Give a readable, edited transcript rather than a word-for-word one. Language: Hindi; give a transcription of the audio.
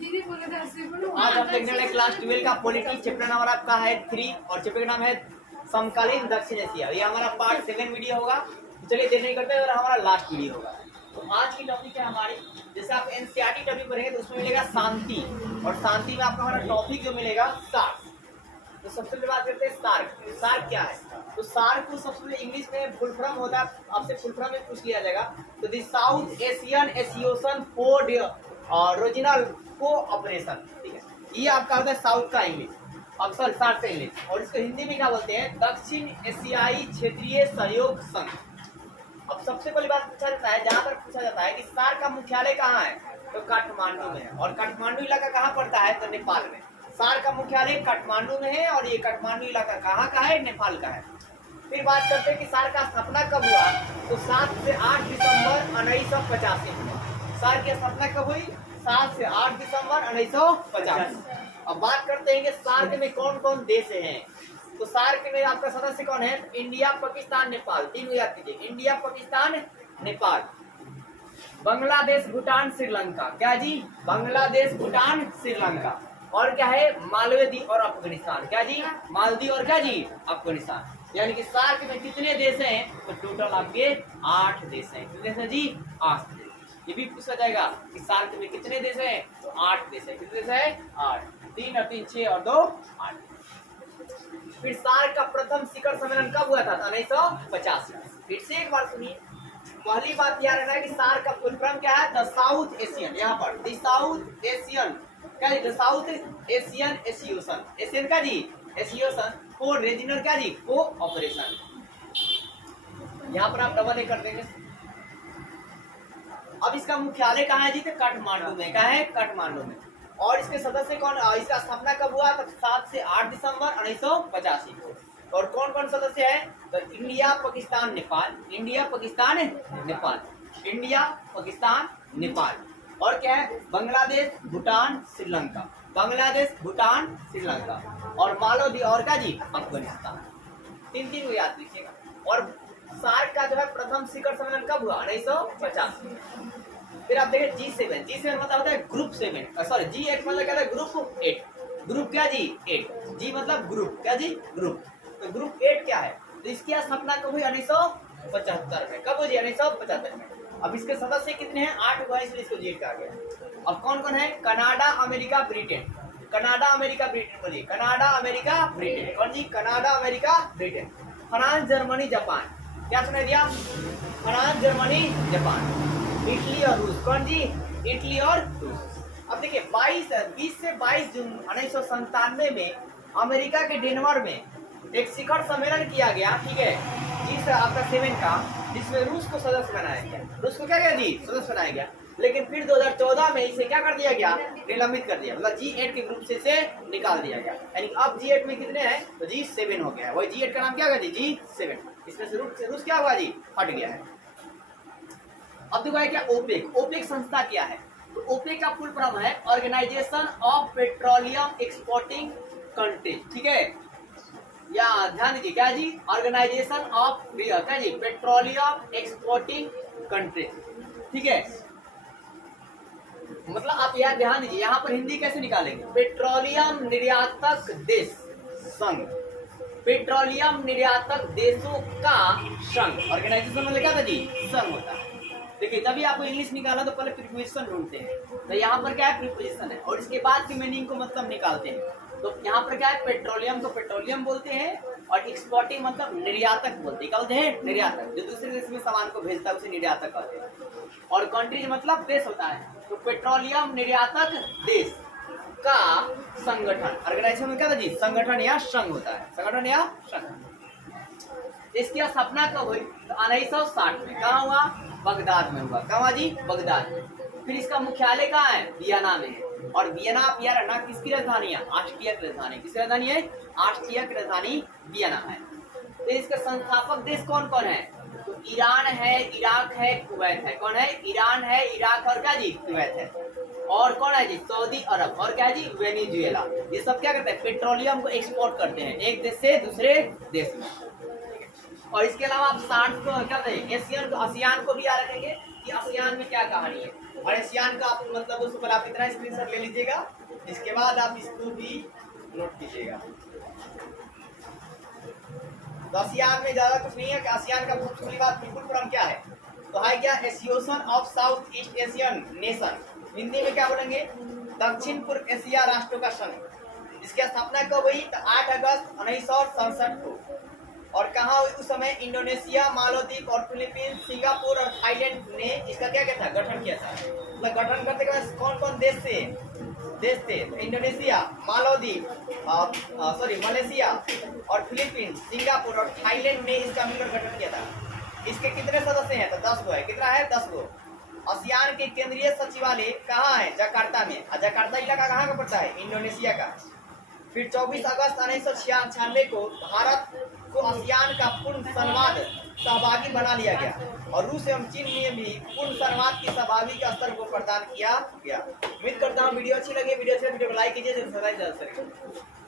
आज हम देखने वाले क्लास 12 का पॉलिटिक्स चैप्टर नंबर आपका है 3 और चैप्टर का नाम है समकालीन दक्षिण एशिया। ये हमारा पार्ट 7 वीडियो होगा। चलिए देर नहीं करते और हमारा लास्ट वीडियो होगा। तो आज की टॉपिक है हमारी, जैसे आप एनसीईआरटी टॉपिक पढ़ेंगे तो उसमें मिलेगा शांति, और शांति में आपका हमारा टॉपिक जो मिलेगा सार्क। तो सबसे पहले बात करते हैं सार्क। सार्क क्या है? तो सार्क को सबसे पहले इंग्लिश में फुल फॉर्म होता है, आपसे फुल फॉर्म में पूछ लिया जाएगा। तो the South Asian Association for Regional Cooperation, ठीक है, ये आपका होता है साउथ का इंग्लिश, अब सॉरी सार्क का इंग्लिश, और इसको हिंदी में क्या बोलते हैं? दक्षिण एशियाई क्षेत्रीय सहयोग संघ। अब सबसे पहली बात पूछा जाता है, जहाँ पर पूछा जाता है कि सार्क का मुख्यालय कहाँ है, तो काठमांडू में है। और काठमांडू इलाका कहाँ पड़ता है? तो नेपाल में। सार्क का मुख्यालय काठमांडू में है, और ये काठमांडू इलाका कहाँ का है? नेपाल का है। फिर बात करते हैं कि सार्क का स्थापना कब हुआ, तो 7 से 8 दिसंबर 1985 में। सार्क की स्थापना कब हुई? 7 से 8 दिसंबर 1950। अब बात करते हैं कि सार्क में कौन कौन देश हैं। तो सार्क में आपका सदस्य कौन है? इंडिया, पाकिस्तान, नेपाल, तीनों याद कीजिए, इंडिया, पाकिस्तान, नेपाल, बांग्लादेश, भूटान, श्रीलंका। क्या जी? बांग्लादेश, भूटान, श्रीलंका, और क्या है? मालदीव और अफगानिस्तान। क्या जी? मालदीव और क्या जी? अफगानिस्तान। यानी कि सार्क में कितने देश हैं? तो टोटल आपके 8 देश हैं। कितने देश हैं जी? 8 देश। ये भी पूछा जाएगा कि सार्क में कितने देश हैं? तो 8 देश है। कितने देश है? 8। 3 और 3 6 और 2 8। फिर सार्क का प्रथम शिखर सम्मेलन कब हुआ था? 1985। फिर से एक बार सुनिए, पहली बात याद रखना है कि सार्क का फुल फॉर्म क्या है? द साउथ एशियन, यहाँ पर द साउथ एशियन, क्या जी? The South Asian Association, Asian का जी एसोसिएशन फॉर रीजनल क्या जी कोऑपरेशन। यहाँ पर आप डबल ए कर देंगे। अब इसका मुख्यालय कहाँ है जी? तो काठमांडू में। कहाँ है? काठमांडू में। और इसके सदस्य कौन? इसका स्थापना कब हुआ? तो 7 से 8 दिसंबर 1985 को। और कौन कौन सदस्य है? तो India, Pakistan, Nepal, India, Pakistan, Nepal, India, Pakistan, Nepal, और क्या है? बांग्लादेश, भूटान, श्रीलंका, बांग्लादेश, भूटान, श्रीलंका, और मालदीव और क्या जी? अफगानिस्तान। तीन को याद लीजिएगा। और सार्क का जो है प्रथम शिखर सम्मेलन कब हुआ? 1950 में। फिर आप देखें G7, G7 मतलब होता है ग्रुप 7, सॉरी G8 मतलब क्या है? ग्रुप 8। ग्रुप क्या जी? 8। जी मतलब ग्रुप, क्या जी? ग्रुप। तो ग्रुप 8 क्या है? तो इसकी स्थापना कब हुई? 1975 में। कब हुई? 1975 में। अब इसके सदस्य कितने हैं? 8 हुआ, इसलिए इसको G8 कहा गया। अब कौन कौन है? Canada, America, Britain, Canada, America, Britain, बोलिए कनाडा, अमेरिका, ब्रिटेन। कौन जी? Canada, America, Britain, France, Germany, Japan. क्या सुना दिया? फ्रांस, जर्मनी, जापान, इटली और रूस। कौन जी? इटली और रूस। अब देखिए 20 से 22 जून 1997 में अमेरिका के डेनवर में एक शिखर सम्मेलन किया गया, ठीक है, जिस आपका 7 का, जिसमें रूस को सदस्य बनाया गया। रूस को क्या किया जी? सदस्य बनाया गया। लेकिन फिर 2014 में इसे क्या कर दिया गया? निलंबित कर दिया, मतलब G8 के ग्रुप से निकाल दिया गया। यानी अब G8 में कितने हैं? तो G7 हो गया। वही G8 का नाम क्या होगा जी? G7। इसमें से रूस क्या हुआ जी? हट गया है। अब देखो है क्या? ओपेक। ओपेक संस्था क्या है? तो ओपेक का फुल फॉर्म है organisation of petroleum exporting countries, ठीक है, या ध्यान दीजिए, क्या जी? ऑर्गेनाइजेशन ऑफ क्या जी? पेट्रोलियम एक्सपोर्टिंग कंट्रीज, ठीक है। मतलब आप यार ध्यान दीजिए, यहाँ पर हिंदी कैसे निकालेंगे? पेट्रोलियम निर्यातक देश संघ, पेट्रोलियम निर्यातक देशों का संघ। ऑर्गेनाइजेशन मतलब क्या था जी? संघ होता है। देखिए तभी आपको इंग्लिश निकाला तो पहले प्रीपोजिशन ढूंढते हैं, तो यहाँ पर क्या है? प्रीपोजिशन है, और इसके बाद की मीनिंग को मतलब निकालते हैं। तो यहाँ पर क्या है? पेट्रोलियम को पेट्रोलियम बोलते हैं, और एक्सपोर्टिंग मतलब निर्यातक बोलते हैं। क्या बोलते हैं? निर्यातक, जो दूसरे देश में सामान को भेजता है उसे निर्यातक कहते हैं। और कंट्रीज मतलब देश होता है, तो पेट्रोलियम निर्यातक देश का संगठन। ऑर्गेनाइजेशन में क्या था जी? संगठन या संघ होता है, संगठन या संघ। इसकी स्थापना कब हुई? तो 1960 में। कहाँ हुआ? बगदाद में हुआ। कहाँ जी? बगदाद में। फिर इसका मुख्यालय कहाँ है? वियना में है। और वियना आप यार ना किसकी राजधानी है? ऑस्ट्रिया की राजधानी। किसकी राजधानी है? ऑस्ट्रिया की राजधानी वियना है। तो इसके संस्थापक देश कौन कौन है? तो ईरान है, इराक है, कुवैत है। कौन है? ईरान है, इराक और क्या जी? कुवैत है। और कौन है जी? सऊदी अरब, और क्या जी? वेनेजुएला। ये सब क्या करते हैं? पेट्रोलियम को एक्सपोर्ट करते हैं एक देश से दूसरे देश में। और इसके अलावा आप 60 को क्या कहते हैं? एशियन को, आसियान को भी याद रखेंगे कि आसियान में क्या कहानी है। और एशियान का मतलब उस पर आप इतना स्क्रीनशॉट ले लीजिएगा, इसके बाद आप इसको भी नोट कीजिएगा। तो आसियान में ज्यादा कुछ नहीं है कि आसियान का खुली बात बिल्कुल फॉर्म क्या है, तो है क्या, association of south east Asian nation, Hindi में क्या बोलेंगे, दक्षिण पूर्व एशिया राष्ट्रों का संघ। इसकी स्थापना कब हुई, तो 8 अगस्त 1967 को। और कहाँ हुई उस समय, इंडोनेशिया, मालदीव और फिलीपींस, सिंगापुर और थाईलैंड ने इसका क्या था, गठन किया था। मतलब गठन करते के बाद कौन कौन देश थे, तो इंडोनेशिया, मालदीव, मलेशिया और फिलीपींस, सिंगापुर और थाईलैंड ने इसका मिलकर गठन किया था। इसके कितने सदस्य हैं, तो 10 गो है। कितना है, 10 गो। आसियान के केंद्रीय सचिवालय कहाँ है, जकार्ता में। जकार्ता इलाका कहाँ का पड़ता है, इंडोनेशिया का। फिर 24 अगस्त 1996 को भारत को आसियान का पूर्ण संवाद सहभागी बना लिया गया और रूस एवं चीन में भी पूर्ण संवाद की सहभागी के स्तर को प्रदान किया गया। उम्मीद करता हूँ वीडियो अच्छी लगी। वीडियो को लाइक कीजिए, सब्सक्राइब करिए।